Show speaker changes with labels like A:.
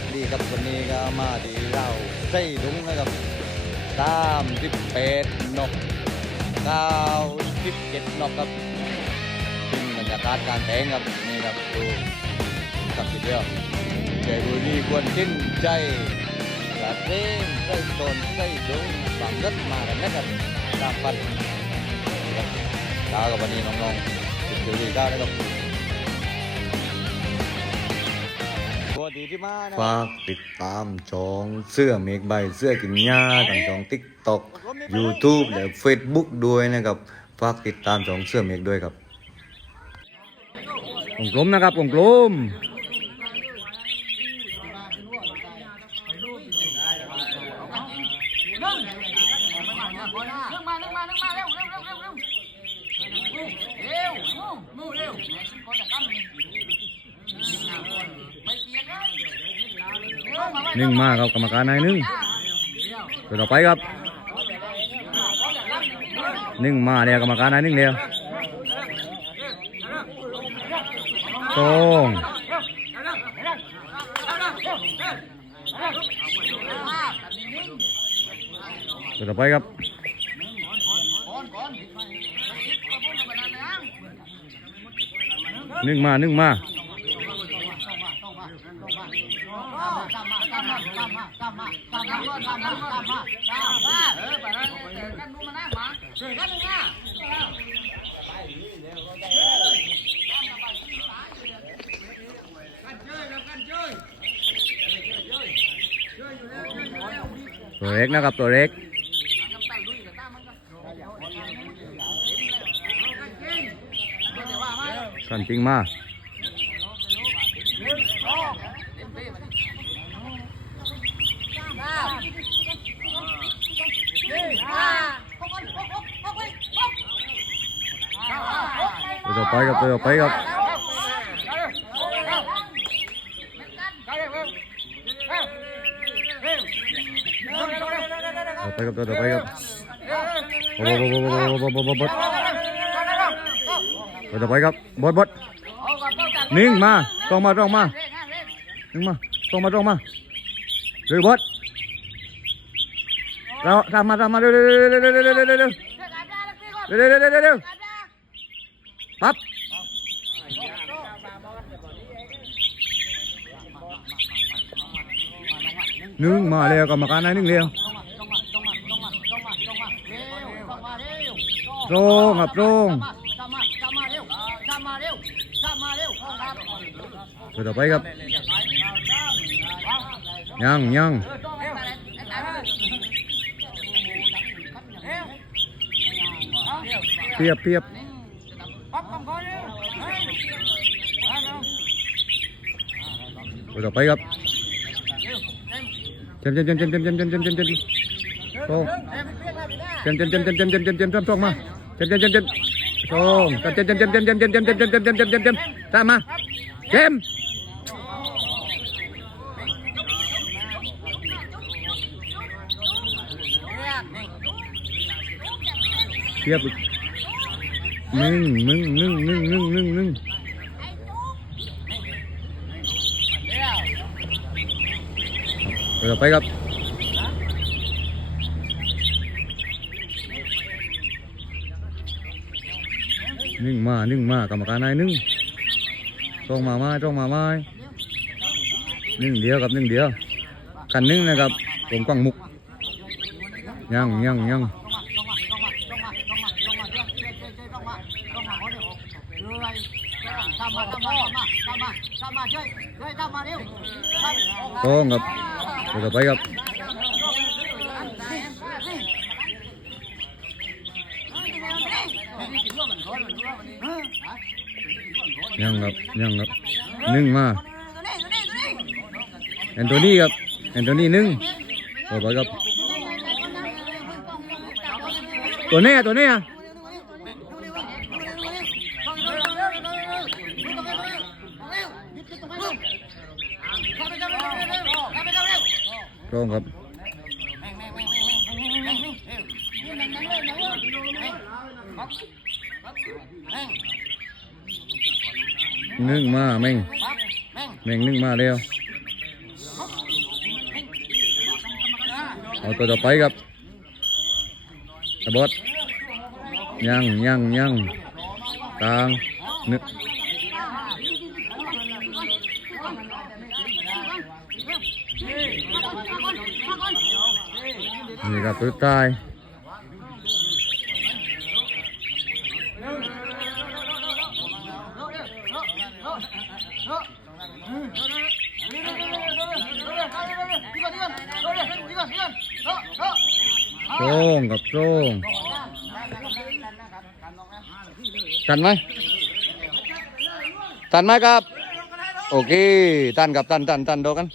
A: วัสดีครับวันนี้ก็มาที่เราไส้ดุงนะครับตามสิบแปดนกเก้าสิบเจ็ดนกครับซึ่งบรรยากาศการแทงครับนี่ครับดูสักทีเดียวใจบุรีควรสิ้นใจกระเด้งไส้ตนไส้ดุงบางรถมากันนะครับตามพันครับลากับวันนี้น้องๆสิบบุรีก้าวนะครับ ฝากติดตามช่องเสื้อเมกใบเสื้อกินหญ้าทางช่องติ๊กต็อก YouTube และ Facebook ด้วยนะครับฝากติดตามช่องเสื้อเมกด้วยครับกลมกลมนะครับกลมกลม
B: นึ่งมานึ่งมานึ่งมาเร็วเร็วเร็วเร็วเร็วเร็วมูเร็วคนละกันไม่เปลี่ยนกัน
A: หนึ่งมาครับกรรมการนายหนึ่งเดี๋ยวต่อไปครับหนึ่งมาเดียวกรรมการนายหนึ่งเดียวตรงเดี๋ยวต่อไปครับหนึ่งมาหนึ่งมา
B: ตัว
A: เล็กนะครับตัวเล็กขันจริงมาก ไปครับตัวต่อไปครับต่อไปครับตัวต่อไปครับบดบดบดบดบดบดบดตัวต่อไปครับบดบดนิ่งมาตรงมาตรงมานิ่งมาตรงมาตรงมาเร็วบดเราทำมาทำมาเร็วเร็วเร็วเร็วเร็วเร็วเร็วเร็วเร็วเร็ว ปั๊บหนึ่งมาแล้วกรรมการนายหนึ่งเร็วตรงครับตรงตัวต่อไปครับยังยังเปียบเปียบ ตัวต่อไปครับเจมเจมเจมเจมเจมเจมเจมเจมเจมเจมตรงเจมเจมเจมเจมเจมเจมเจมเจมเจมตรงมาเจมเจมเจมเจมตรงเจมเจมเจมเจมเจมเจมเจมเจมเจมเจมเจมเจมเจมเจมตามมาเจมเทียบหนึ่งหนึ่งหนึ่งหนึ่งหนึ่งหนึ่งหนึ่ง เดี๋ยวไปครับนึ่งมานึ่งมากรรมการนายนึ่งต้องมาไม้ต้องมาไม้นึ่งเดียวกับนึ่งเดียวกันนึ่งนะครับผมกว้างมุกยังยังยังต้องครับ เดี๋ยวต่อไปครับยังครับยังครับหนึ่งมาแอนโทนีครับแอนโทนีหนึ่งต่อไปครับตัวเนี้ยตัวเนี้ ต้องครับนึ่งมาแม่งแม่งนึ่งมาเร็วเอาตัวต่อไปครับตะบดยังยังยังกลางนึก นี่ครับตัวสุดท้ายโตรงกับโตรงตันไหมตันไหมครับ โอเค ตันกับตันตันตันโดกัน